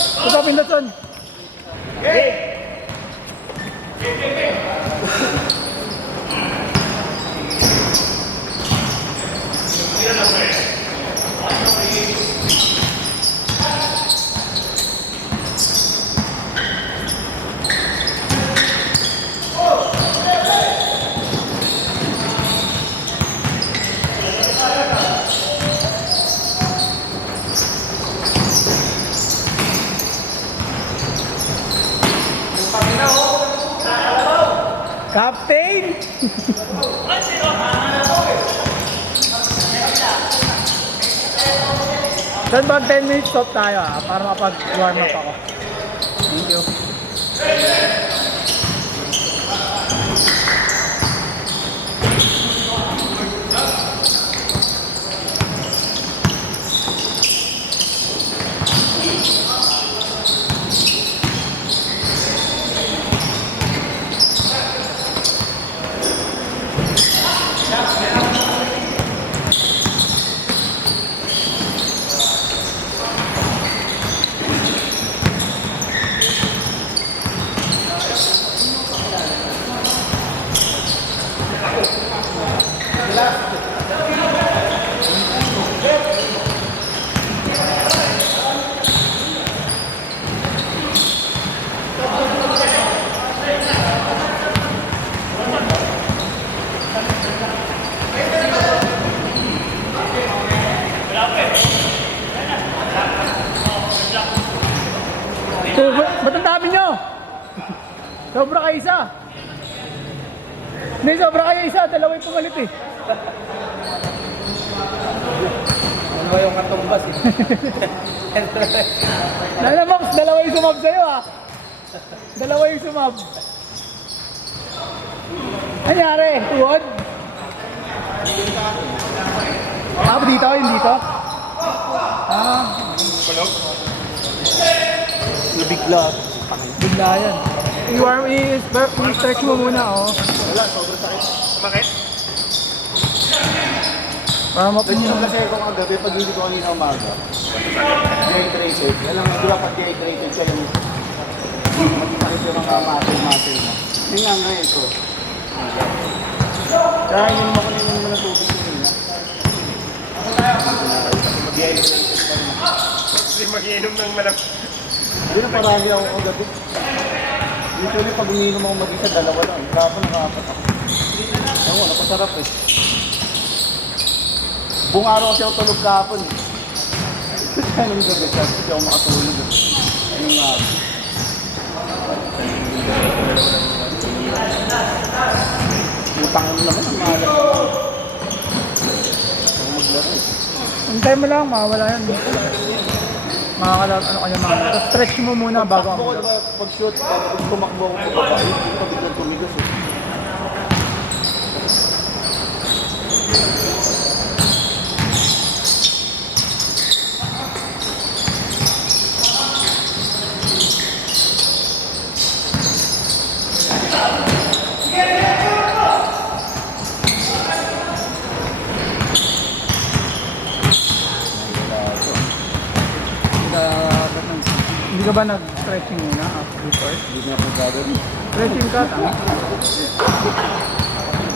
Ito, Pindason. Captain! Saan ba 10 minutes stop tayo para makapag-warm up ako? Thank you. Ba't ang dami nyo? Sobra kayo isa. Hindi, sobra kayo isa. Dalawa yung pumalit eh. Ano ba yung katumbas eh? Maps, dalawa yung sumab sa'yo Dalawa yung sumab. Anyari? Tuhod? Dito? Yung dito? Bigla. Bigla yan. I-stretch mo muna Wala, sobrang sakit. Sumakit? para Ganyan kasi kung kagabi, pag hindi ko kanina umaga, dehydrated. Alam mo, diba pag dehydrated ka yung masakit yung mga muscle mo. Yun nga nga ito. Kaya yun mo kanina naman ang tubig kanina. Mag-dehydrated ka rin. Kasi mag-iinom ng malap. Hindi na parami ako kagabi. Usually pag umiinom ako mag-isa, dalawa lang. Kapag nakaapat ako. Ako, napasarap eh. Buong araw kasi ako tulog kahapon. Kaya nung gabi, kasi hindi ako makatulog. Ayun nga. Utang mo naman, ang mahal. Ako maglaro eh. Hintay mo lang, mawala yan. Makakalag, ano kanya mga. Stretch mo muna bago Takbo ko, ako. diba, pag-shoot, pag tumakbo ako sa baba, hindi pa biglang tumigas eh. Hindi ka ba nag-stretching muna before? Hindi na ako gagawin. Stretching ka,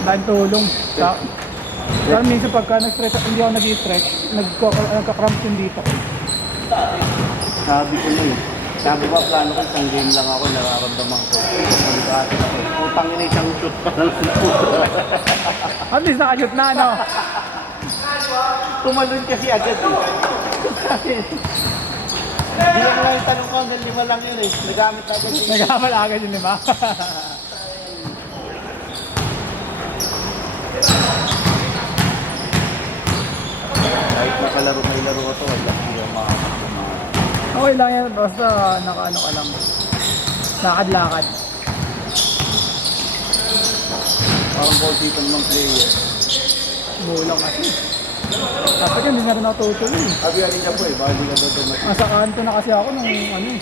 dahil tulong. Pero minsan pagka nag-stretch, hindi ako nag-stretch, nagka-cramp yung dito. Sabi ko na eh. Sabi ko, plano ko, isang game lang ako, nararamdaman ko. Maligati ako. Putang ina, isang shoot pa lang. At least nakashoot na, ano? Tumalon kasi agad eh. Hindi lang lang yung tanong ko, hanggang 5 lang yun eh. Nagamit agad yun. Nag-aamal agad yun, di ba? Kahit nakalaro may laro ko to, wala yung mga Okay lang yan, basta naka-ano ka lang. Lakad-lakad. parang position ng player. Bulang kasi. Tapos yun, hindi na rin ako tutuloy. Sabi kanina po eh, baka hindi ka tutuloy. Nasa kanto na kasi ako nung ano eh.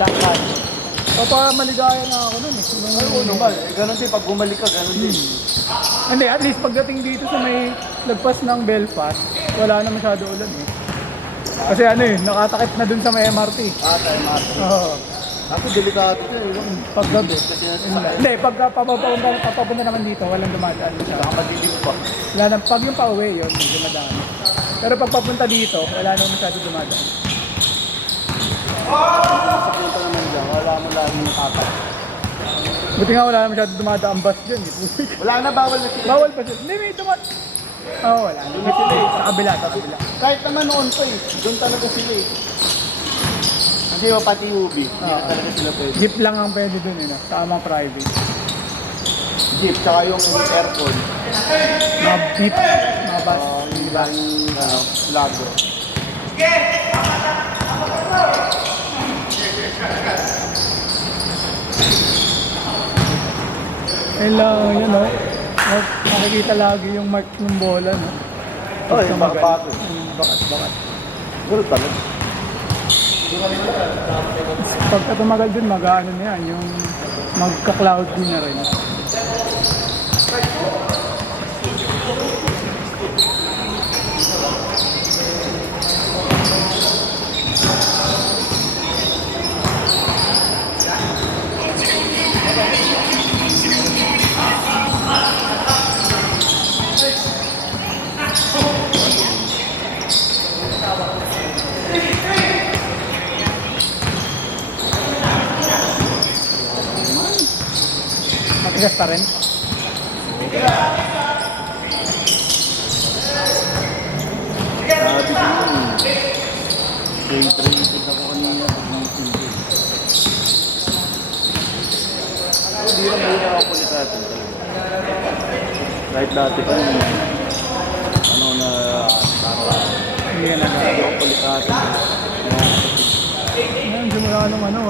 Lakad. O para maligaya na ako nun eh. Ay, oo naman. Eh, ganun din, pag bumalik ka, ganun din. Hindi, at least pagdating dito sa may lagpas ng Belfast, wala na masyado ulan eh. Kasi ano eh, nakatakip na dun sa may MRT. Tayo master. Oo. Ako, delikado yun. Paggabi. Kasi Hindi, pagka papapunta naman dito, walang dumadaan siya. saka madilim pa. Wala na, pag yung pa-uwi yun, may dumadaan. Pero pag papunta dito, wala nang masyado dumadaan. Sa punta naman dyan, wala mo laging nakakap. Buti nga wala na masyado dumadaan bus dyan. Eh. Wala na, bawal na sila. Bawal pa siya. Hindi, may dumadaan. Oo, wala. Hindi sila eh. Sa kabila, sa kabila. Kahit naman noon pa eh, doon talaga sila eh. Kasi pati UB, hindi na talaga sila pwede. Jeep lang ang pwede dun eh, no? Sa amang private. Jeep, tsaka yung aircon. Mga beat, mga bus. Yung ibang lago. Ayun lang, yun no? Makikita lagi yung mark ng bola, no? Oh, yung Tumagal. bakat. Bakat. Gano'n talaga. Pagka tumagal dun, mag-ano na yan, yung magka-cloud din na rin. Matigas pa rin. Sabi ko yun. Train ako kanina pag nangitindi. Pero di lang muna ako kulikatin talaga. Kahit dati pa nung ano na parang Hindi ka nag- hindi ako kulikatin. Ngayon, simula nung ano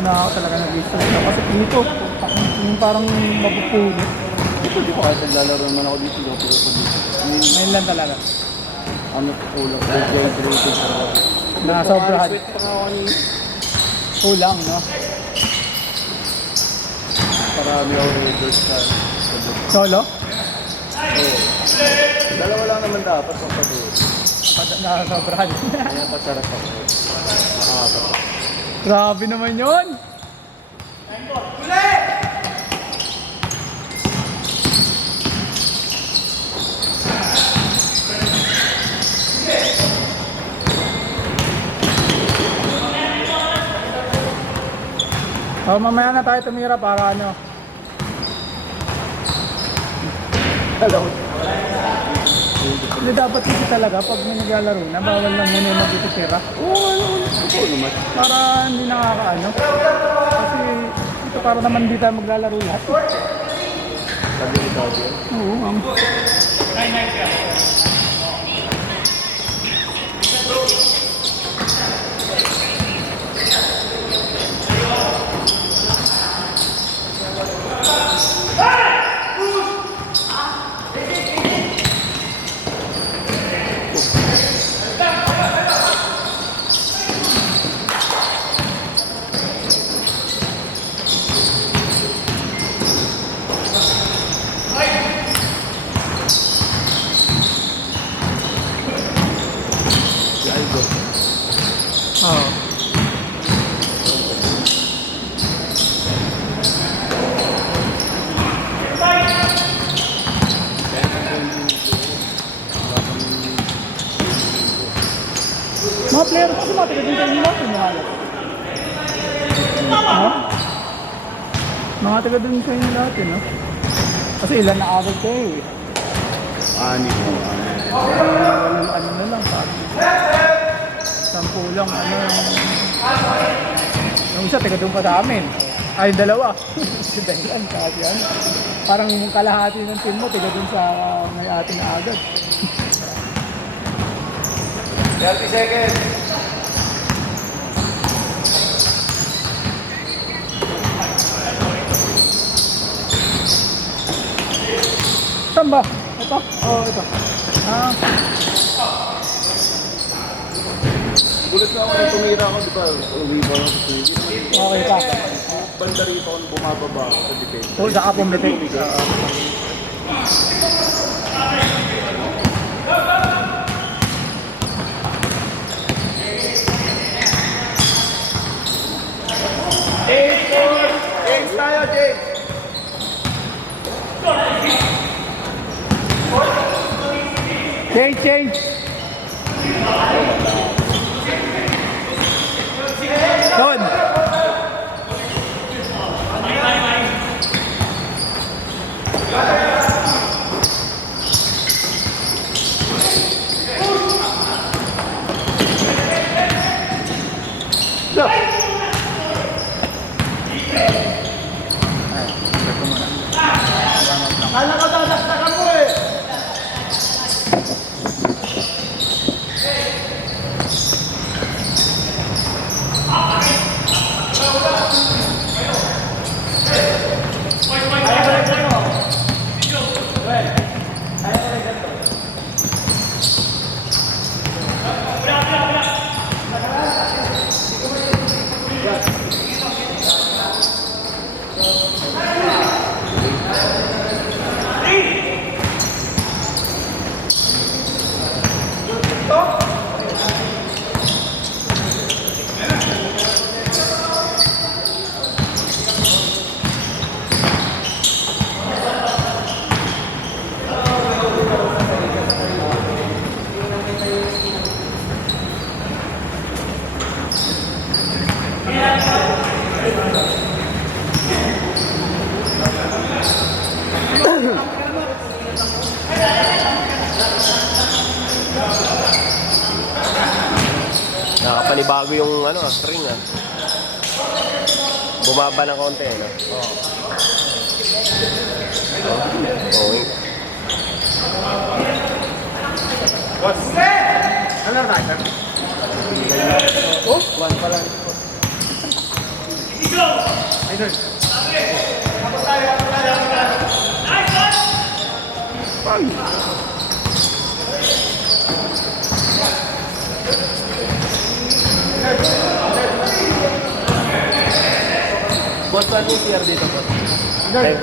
na ako talaga nag-stress na. Kasi dito, yung parang mapupuno. Di ko kahit naglalaro naman ako dito. Pero dito. Ngayon lang talaga. Ano kulang. Dehydrated ako. Nasobrahan. Sweat pa nga ako kanina. Kulang, no? Parami ako reverse sa sabot. Solo? Oo. Dalawa lang naman dapat ang patuloy. Nasobrahan. Kaya pasarap ako. Nakakatawa. Grabe naman yun! Oh, mamaya na tayo tumira para ano. Hello. Hindi dapat kasi talaga pag may naglalaro na, bawal lang muna yung mag-ititira. Oo, totoo naman. Para hindi nakakaano. Kasi ito para naman hindi tayo maglalaro lahat. Sabi ni Claudio. Oo, ma'am. Si Aldo. Oo. Mga player kasi matigas din sa inyo natin yung halos. No? Mga taga dun sa inyo natin, no? Kasi ilan na agad kayo eh. Ani ko. Ano na lang, parang 10 lang, ano yung isa, taga doon pa sa amin. Ay, dalawa. Si Dahilan, kasi ano. Parang yung kalahati ng team mo, taga doon sa may atin na agad. 30 seconds. Saan ba? Ito? Oo, ito. Ah, Gulat na ako nung tumira ako, di ba? Uwi ko ako sa TV. okay pa. Banda rito ako nung bumababa ako sa defense. Oo, saka pumitik. James tayo, James. Change. Son. Kala ka dadagdagan mo eh. Nakapanibago yung ano, string ah. Bumaba ng konti, no? Oo. Ano na tayo? Oh, one pa lang. Ayun. Boss, saan yung CR dito, boss? Guys.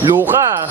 Luka!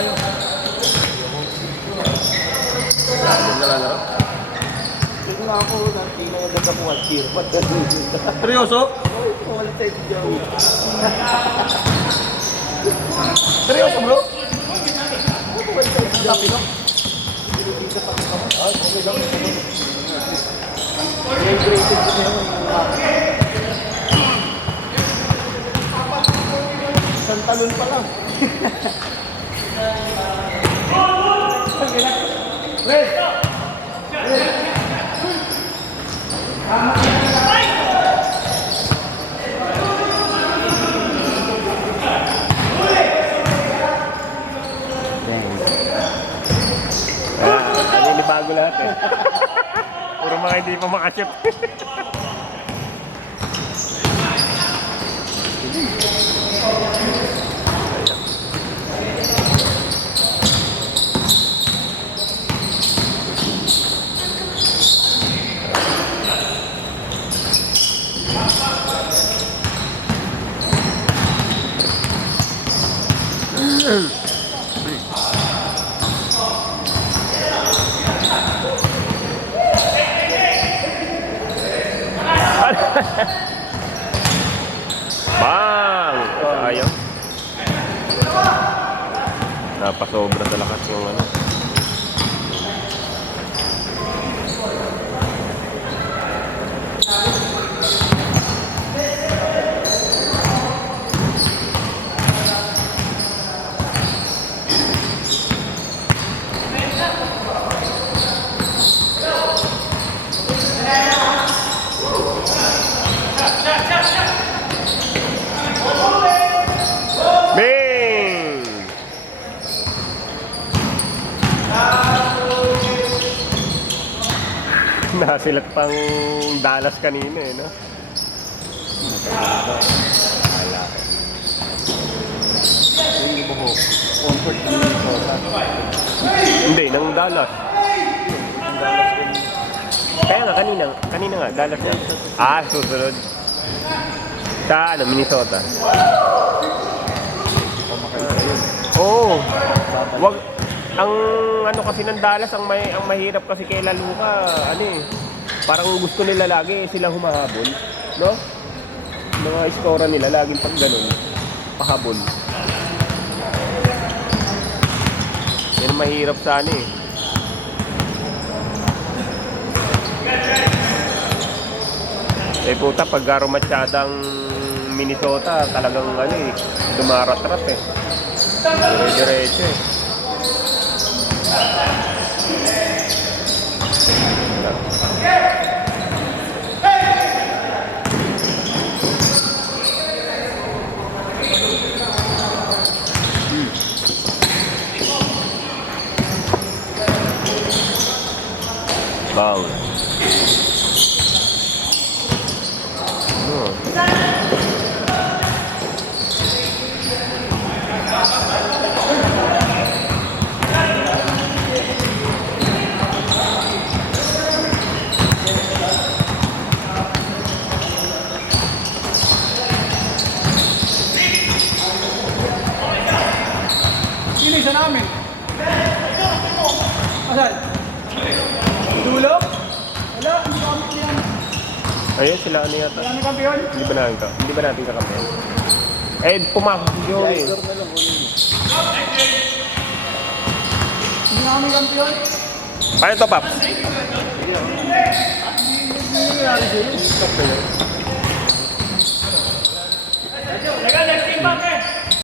tayo. Lalo na lang. Ito na ako, tingnan yung daga po at tier. Seryoso? Wala tayo dyan. Seryoso bro? Sabi no? Dehydrated ko na yung isang talon pa lang. Naninibago lahat eh. Puro mga hindi pa makaship. Bang! Sayang. Napasobra sa lakas yung ano. Bing! Nasilat pang Dallas kanina eh, no? Wala. Yung iba ko, comfort ng Minnesota. Hindi, ng Dallas. Kaya nga, kanina nga, Dallas nga. Ah, susunod. Sa ano, Minnesota. Oo. Wag, ang ano kasi ng Dallas, ang mahirap kasi kay Laluka, ano eh, parang gusto nila lagi sila humahabol, no? Mga iskora nila, laging pag ganun, pahabol. Yan ang mahirap sa ano eh. Eh puta, pag rumatsyadang Minnesota, talagang ano eh, dumaratrat eh. Dire-diretso eh. Foul. Sino isa namin? Asan? Dulo? Wala, hindi kami yan. Ayun sila ano yata. Wala na kampiyon. Hindi ba natin kakampihan? Eh, pumasok si Joey. Idol na lang, kunin mo. Hindi na kami kampiyon. Paano to, Paps? Hindi nangyari sa'yo.